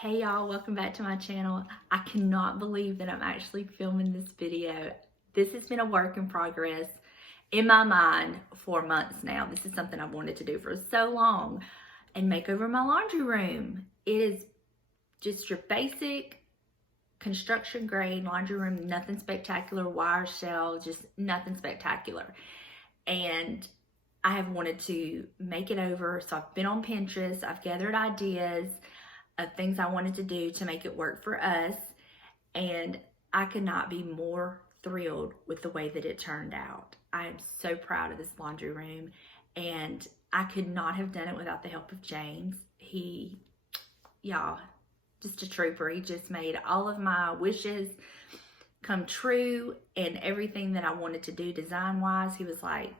Hey y'all, welcome back to my channel. I cannot believe that I'm actually filming this video. This has been a work in progress in my mind for months now. This is something I've wanted to do for so long and make over my laundry room. It is just your basic construction grade laundry room, nothing spectacular, wire shell, just nothing spectacular. And I have wanted to make it over. So I've been on Pinterest, I've gathered ideas of things I wanted to do to make it work for us. And I could not be more thrilled with the way that it turned out. I am so proud of this laundry room, and I could not have done it without the help of James. Y'all, just a trooper. He just made all of my wishes come true, and everything that I wanted to do design-wise, he was like,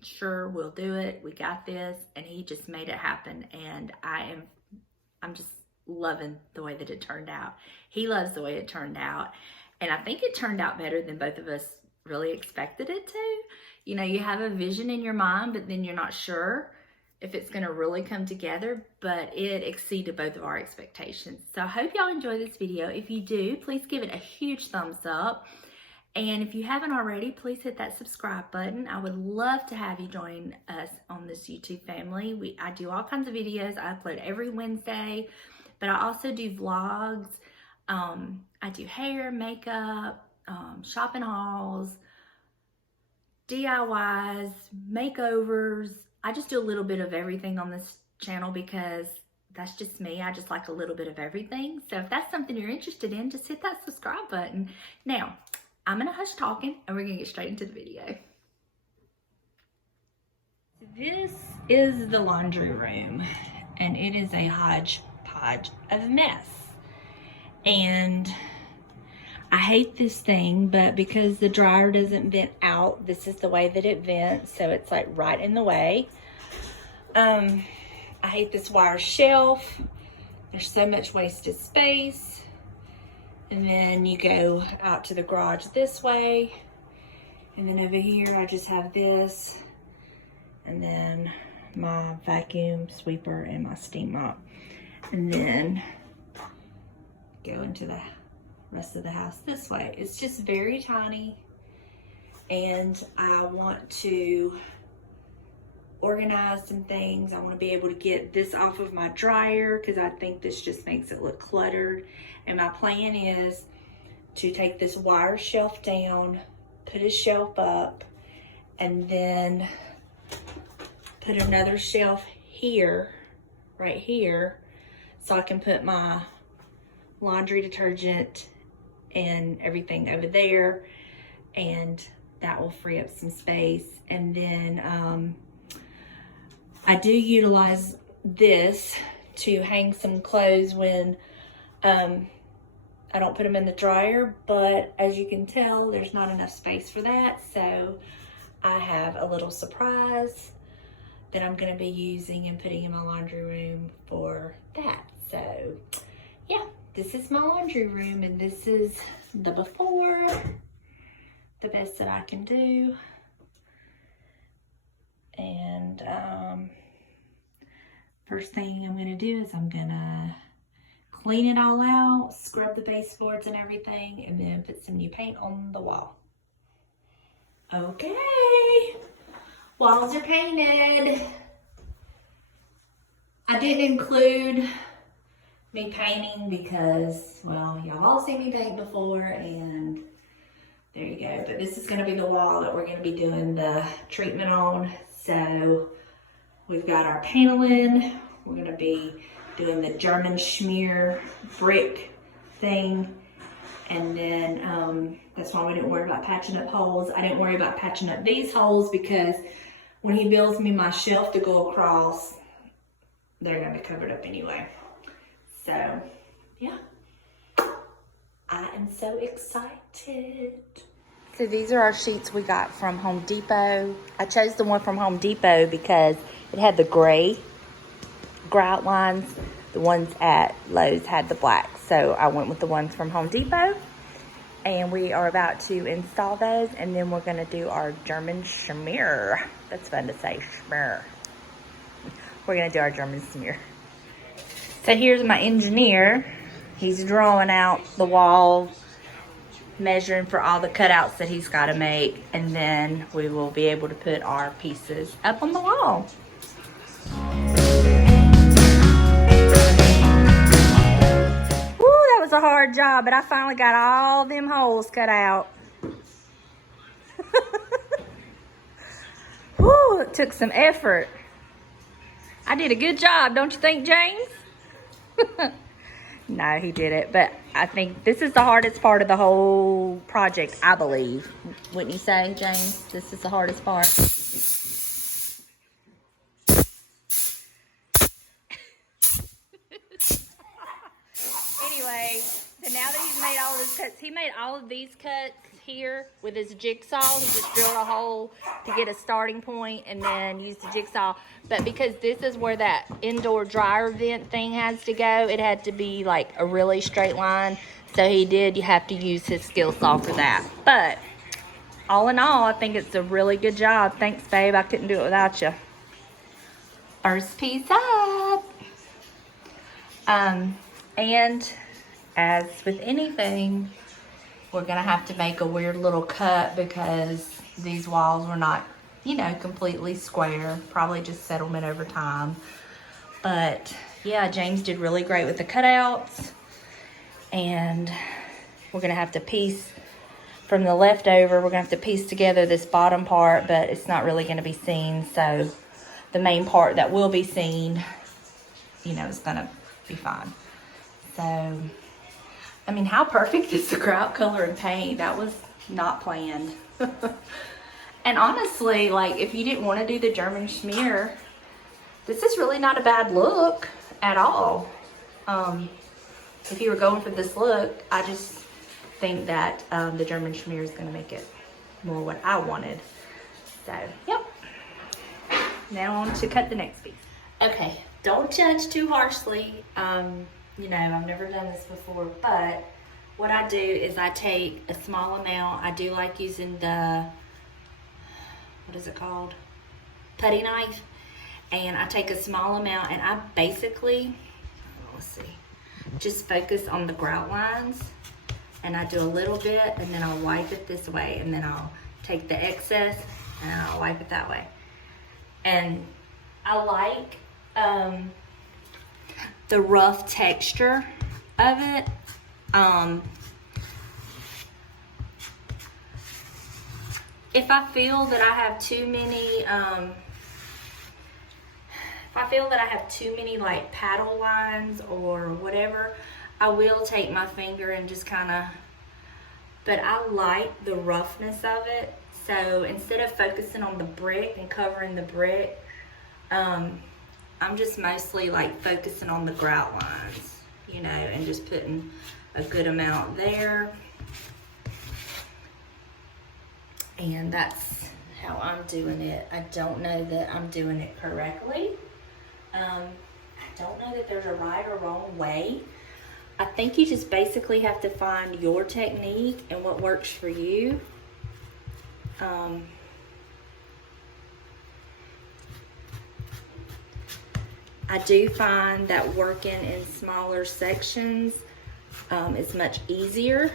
sure, we'll do it. We got this. And he just made it happen. And I'm just loving the way that it turned out. He loves the way it turned out. And I think it turned out better than both of us really expected it to. You know, you have a vision in your mind, but then you're not sure if it's going to really come together, but it exceeded both of our expectations. So I hope y'all enjoy this video. If you do, please give it a huge thumbs up. And if you haven't already, please hit that subscribe button. I would love to have you join us on this YouTube family. I do all kinds of videos. I upload every Wednesday, but I also do vlogs. I do hair, makeup, shopping hauls, DIYs, makeovers. I just do a little bit of everything on this channel because that's just me. I just like a little bit of everything. So if that's something you're interested in, just hit that subscribe button. Now, I'm gonna hush talking and we're gonna get straight into the video. This is the laundry room, and it is a hodgepodge of mess. And I hate this thing, but because the dryer doesn't vent out, this is the way that it vents, so it's like right in the way. I hate this wire shelf. There's so much wasted space. And then you go out to the garage this way. And then over here, I just have this. And then my vacuum sweeper and my steam mop. And then go into the rest of the house this way. It's just very tiny. And I want to organize some things. I want to be able to get this off of my dryer because I think this just makes it look cluttered. And my plan is to take this wire shelf down, put a shelf up, and then put another shelf here, right here, so I can put my laundry detergent and everything over there, and that will free up some space. And then I do utilize this to hang some clothes when I don't put them in the dryer, but as you can tell, there's not enough space for that. So I have a little surprise that I'm gonna be using and putting in my laundry room for that. So yeah, this is my laundry room, and this is the before, the best that I can do. And first thing I'm gonna do is I'm gonna clean it all out, scrub the baseboards and everything, and then put some new paint on the wall. Okay, walls are painted. I didn't include me painting because, well, y'all all seen me paint before, and there you go. But this is gonna be the wall that we're gonna be doing the treatment on. So we've got our paneling. We're gonna be doing the German schmear brick thing. And then that's why we didn't worry about patching up holes. I didn't worry about patching up these holes because when he builds me my shelf to go across, they're gonna be covered up anyway. So yeah, I am so excited. So these are our sheets we got from Home Depot. I chose the one from Home Depot because it had the gray outlines. The ones at Lowe's had the black. So I went with the ones from Home Depot. And we are about to install those, and then we're gonna do our German schmear. That's fun to say, schmear. We're gonna do our German schmear. So here's my engineer He's drawing out the wall, measuring for all the cutouts that he's got to make, and then we will be able to put our pieces up on the wall. Woo, that was a hard job, but I finally got all them holes cut out. Woo, it took some effort. I did a good job, don't you think, James? No, he did it, but I think this is the hardest part of the whole project, I believe. Wouldn't you say, James? This is the hardest part. Anyway, so now that he's made all of his cuts, he made all of these cuts here with his jigsaw. He just drilled a hole to get a starting point and then used the jigsaw. But because this is where that indoor dryer vent thing has to go, it had to be like a really straight line. So he did have to use his skill saw for that. But all in all, I think it's a really good job. Thanks, babe. I couldn't do it without you. First piece up. And as with anything, we're gonna have to make a weird little cut because these walls were not, you know, completely square. Probably just settlement over time. But yeah, James did really great with the cutouts. And we're gonna have to piece from the leftover, we're gonna have to piece together this bottom part, but it's not really gonna be seen. So the main part that will be seen, you know, is gonna be fine. So, I mean, how perfect is the grout color and paint? That was not planned. And honestly, like, if you didn't want to do the German smear, this is really not a bad look at all. If you were going for this look, I just think that the German smear is going to make it more what I wanted. So, yep. Now on to cut the next piece. Okay, don't judge too harshly. You know, I've never done this before, but what I do is I take a small amount. I do like using the, what is it called? Putty knife. And I take a small amount and I basically, let's see, just focus on the grout lines. And I do a little bit and then I'll wipe it this way. And then I'll take the excess and I'll wipe it that way. And I like, the rough texture of it. If I feel that I have too many, like paddle lines or whatever, I will take my finger and just kind of, but I like the roughness of it. So instead of focusing on the brick and covering the brick, I'm just mostly like focusing on the grout lines, you know, and just putting a good amount there. And that's how I'm doing it. I don't know that I'm doing it correctly. I don't know that there's a right or wrong way. I think you just basically have to find your technique and what works for you. I do find that working in smaller sections is much easier.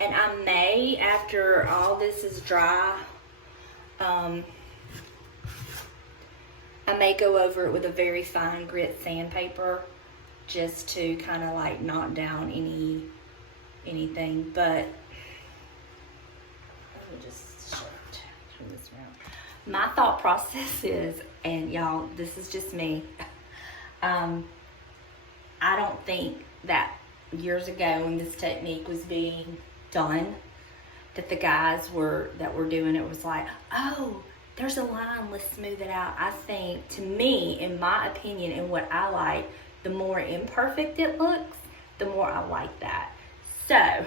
And I may, after all this is dry, I may go over it with a very fine grit sandpaper just to kind of like knock down anything. But let me just turn this around. My thought process is, and y'all, this is just me, I don't think that years ago when this technique was being done, that the guys that were doing it was like, oh, there's a line, let's smooth it out. I think, to me, in my opinion, and what I like, the more imperfect it looks, the more I like that. So,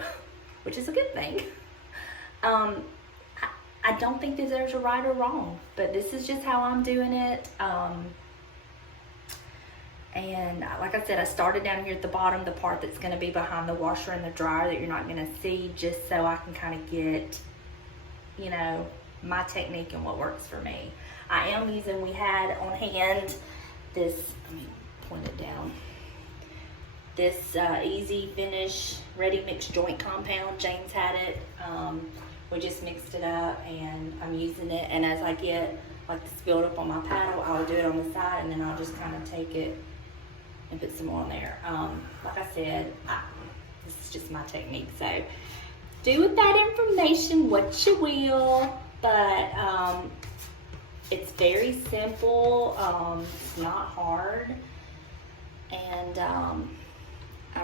which is a good thing. I don't think that there's a right or wrong, but this is just how I'm doing it. And like I said, I started down here at the bottom, the part that's going to be behind the washer and the dryer that you're not going to see, just so I can kind of get, you know, my technique and what works for me. I am using, we had on hand this, let me point it down, this Easy Finish Ready Mix Joint Compound. James had it. We just mixed it up and I'm using it, and as I get like this build up on my paddle, I'll do it on the side and then I'll just kind of take it and put some more on there. Like I said, this is just my technique, so do with that information what you will, but it's very simple, it's not hard, and I'm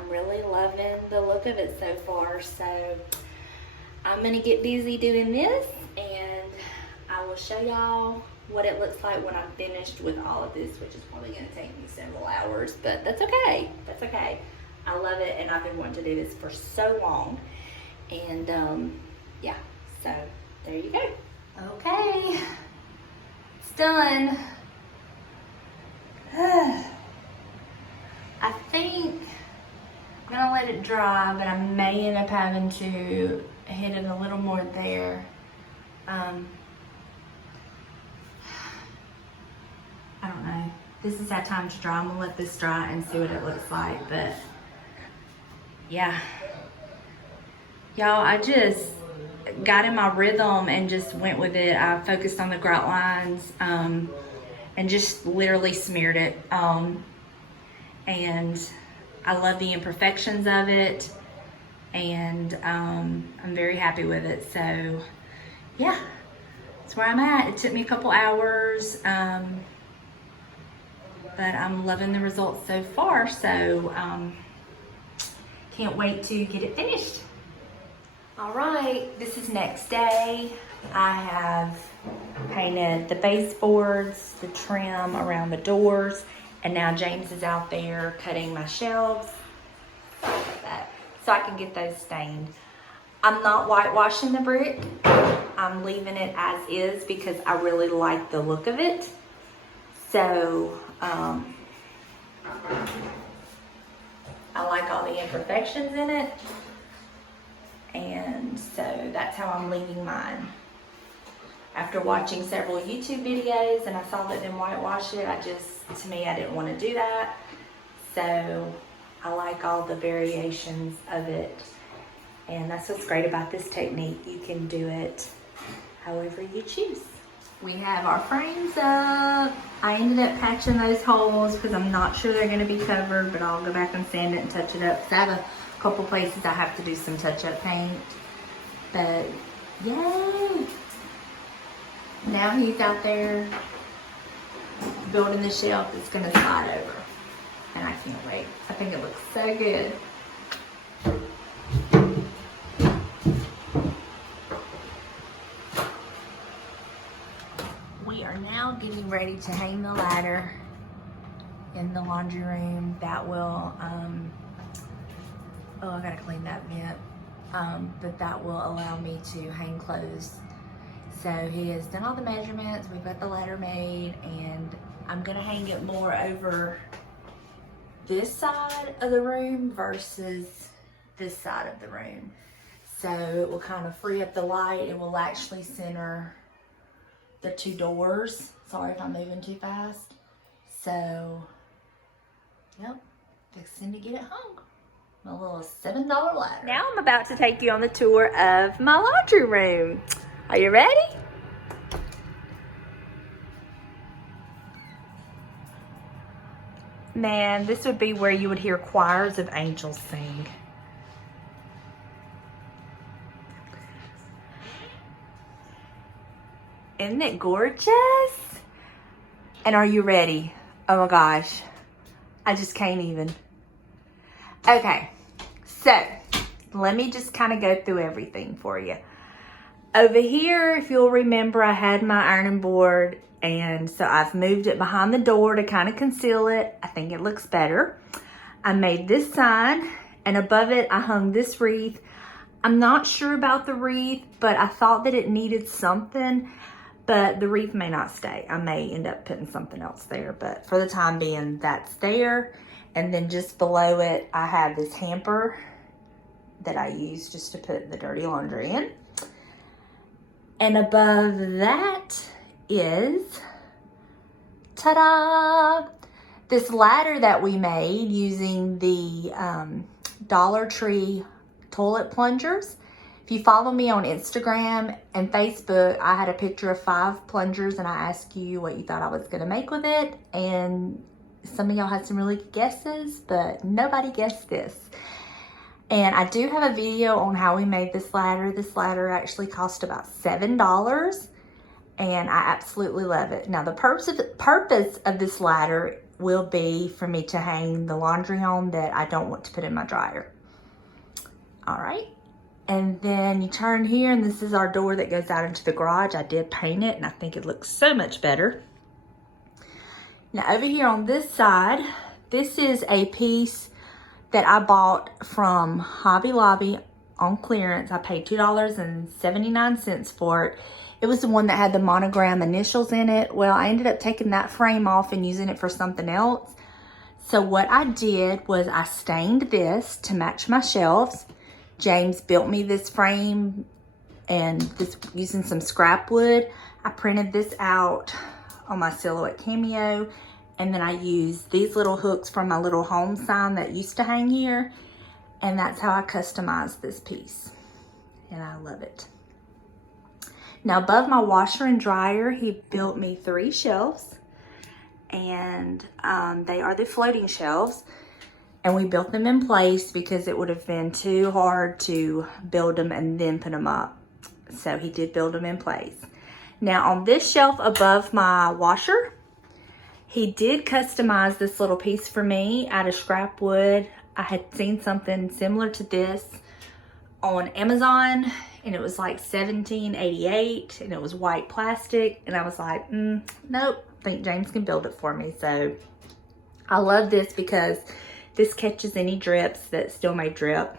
really loving the look of it so far. So I'm gonna get busy doing this, and I will show y'all what it looks like when I'm finished with all of this, which is probably gonna take me several hours, but that's okay. That's okay. I love it, and I've been wanting to do this for so long. And yeah, so there you go. Okay, it's done. I think I'm gonna let it dry, but I may end up having to hit it a little more there. I don't know. This is that time to dry. I'm gonna let this dry and see what it looks like, but yeah. Y'all, I just got in my rhythm and just went with it. I focused on the grout lines and just literally smeared it. And I love the imperfections of it, and I'm very happy with it. So yeah, that's where I'm at. It took me a couple hours, but I'm loving the results so far. So can't wait to get it finished. All right, this is next day. I have painted the baseboards, the trim around the doors, and now James is out there cutting my shelves so I can get those stained. I'm not whitewashing the brick. I'm leaving it as is because I really like the look of it. So I like all the imperfections in it. And so that's how I'm leaving mine. After watching several YouTube videos and I saw that them whitewash it, to me, I didn't want to do that. So I like all the variations of it. And that's what's great about this technique. You can do it however you choose. We have our frames up. I ended up patching those holes because I'm not sure they're going to be covered, but I'll go back and sand it and touch it up. So I have a couple places I have to do some touch-up paint, but yay! Now he's out there building the shelf that's gonna slide over, and I can't wait. I think it looks so good. We are now getting ready to hang the ladder in the laundry room. That will oh, I gotta clean that vent. But that will allow me to hang clothes. So he has done all the measurements, we've got the ladder made, and I'm gonna hang it more over this side of the room versus this side of the room. So it will kind of free up the light. It will actually center the two doors. Sorry if I'm moving too fast. So, yep, fixing to get it hung. My little $7 ladder. Now I'm about to take you on the tour of my laundry room. Are you ready? Man, this would be where you would hear choirs of angels sing. Isn't it gorgeous? And are you ready? Oh my gosh, I just can't even. Okay, so let me just kind of go through everything for you. Over here, if you'll remember, I had my ironing board, and so I've moved it behind the door to kind of conceal it. I think it looks better. I made this sign, and above it, I hung this wreath. I'm not sure about the wreath, but I thought that it needed something, but the wreath may not stay. I may end up putting something else there, but for the time being, that's there. And then just below it, I have this hamper that I use just to put the dirty laundry in. And above that is ta-da! This ladder that we made using the Dollar Tree toilet plungers. If you follow me on Instagram and Facebook, I had a picture of 5 plungers and I asked you what you thought I was gonna make with it. And some of y'all had some really good guesses, but nobody guessed this. And I do have a video on how we made this ladder. This ladder actually cost about $7 and I absolutely love it. Now the purpose of this ladder will be for me to hang the laundry on that I don't want to put in my dryer. All right. And then you turn here and this is our door that goes out into the garage. I did paint it and I think it looks so much better. Now over here on this side, this is a piece that I bought from Hobby Lobby on clearance. I paid $2.79 for it. It was the one that had the monogram initials in it. Well, I ended up taking that frame off and using it for something else. So what I did was I stained this to match my shelves. James built me this frame and this using some scrap wood. I printed this out on my Silhouette Cameo, and then I used these little hooks from my little home sign that used to hang here, and that's how I customized this piece, and I love it. Now above my washer and dryer, he built me 3 shelves, and they are the floating shelves. And we built them in place because it would have been too hard to build them and then put them up. So he did build them in place. Now on this shelf above my washer, he did customize this little piece for me out of scrap wood. I had seen something similar to this on Amazon and it was like $17.88 and it was white plastic. And I was like, nope, I think James can build it for me. So I love this because this catches any drips that still may drip.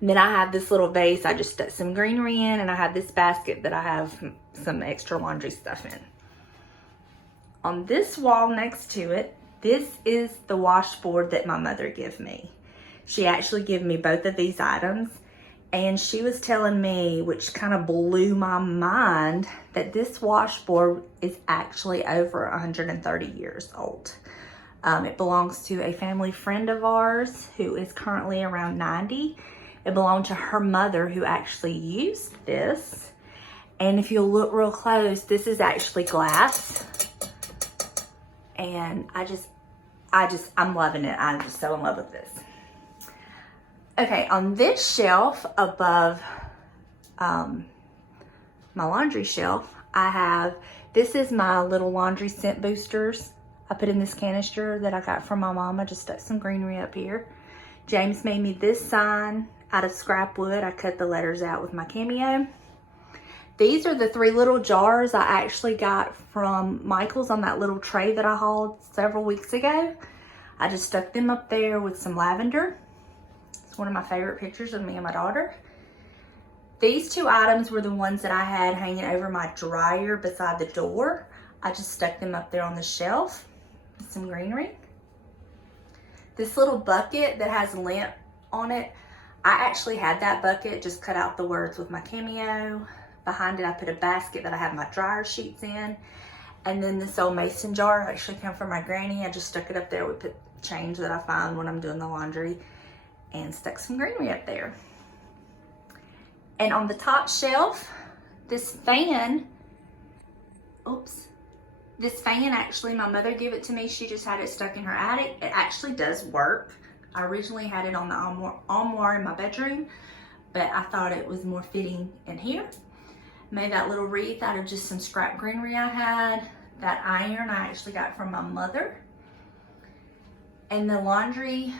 And then I have this little vase I just stuck some greenery in, and I have this basket that I have some extra laundry stuff in. On this wall next to it, this is the washboard that my mother gave me. She actually gave me both of these items, and she was telling me, which kind of blew my mind, that this washboard is actually over 130 years old. It belongs to a family friend of ours who is currently around 90. It belonged to her mother who actually used this. And if you'll look real close, this is actually glass. And I'm loving it. I'm just so in love with this. Okay, on this shelf above my laundry shelf, this is my little laundry scent boosters. I put in this canister that I got from my mom. I just stuck some greenery up here. James made me this sign out of scrap wood. I cut the letters out with my Cameo. These are the 3 little jars I actually got from Michael's on that little tray that I hauled several weeks ago. I just stuck them up there with some lavender. It's one of my favorite pictures of me and my daughter. These 2 items were the ones that I had hanging over my dryer beside the door. I just stuck them up there on the shelf with some greenery. This little bucket that has lint on it, I actually had that bucket, just cut out the words with my Cameo. Behind it, I put a basket that I have my dryer sheets in. And then this old mason jar actually came from my granny. I just stuck it up there with the change that I find when I'm doing the laundry and stuck some greenery up there. And on the top shelf, this fan, this fan actually, my mother gave it to me. She just had it stuck in her attic. It actually does work. I originally had it on the armoire in my bedroom, but I thought it was more fitting in here. Made that little wreath out of just some scrap greenery I had. That iron I actually got from my mother. And the laundry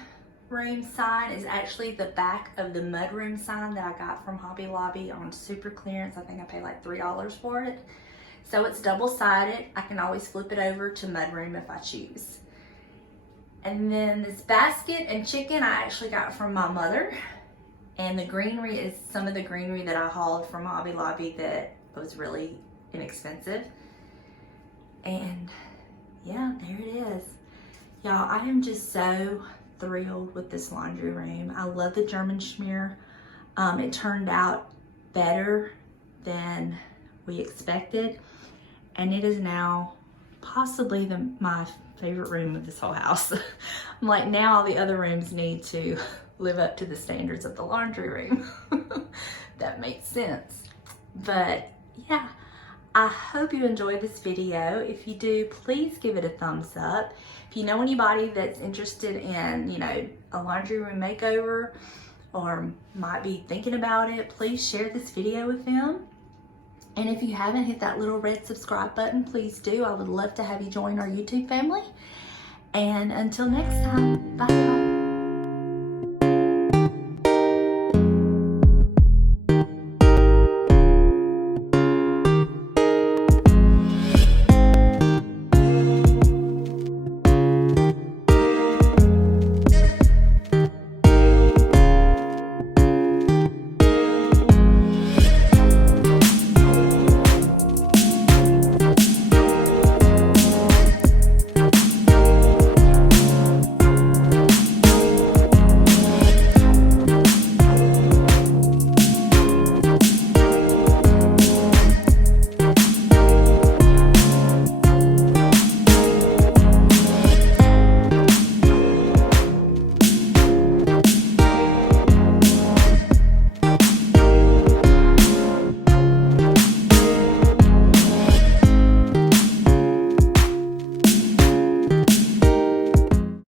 room sign is actually the back of the mudroom sign that I got from Hobby Lobby on super clearance. I think I paid like $3 for it. So it's double-sided. I can always flip it over to mudroom if I choose. And then this basket and chicken I actually got from my mother. And the greenery is some of the greenery that I hauled from Hobby Lobby that was really inexpensive. And yeah, there it is. Y'all, I am just so thrilled with this laundry room. I love the German schmear. It turned out better than we expected. And it is now possibly my favorite room of this whole house. I'm like, now all the other rooms need to live up to the standards of the laundry room. That makes sense. But yeah, I hope you enjoyed this video. If you do, please give it a thumbs up. If you know anybody that's interested in, you know, a laundry room makeover or might be thinking about it, please share this video with them. And if you haven't hit that little red subscribe button, please do. I would love to have you join our YouTube family. And until next time, bye y'all.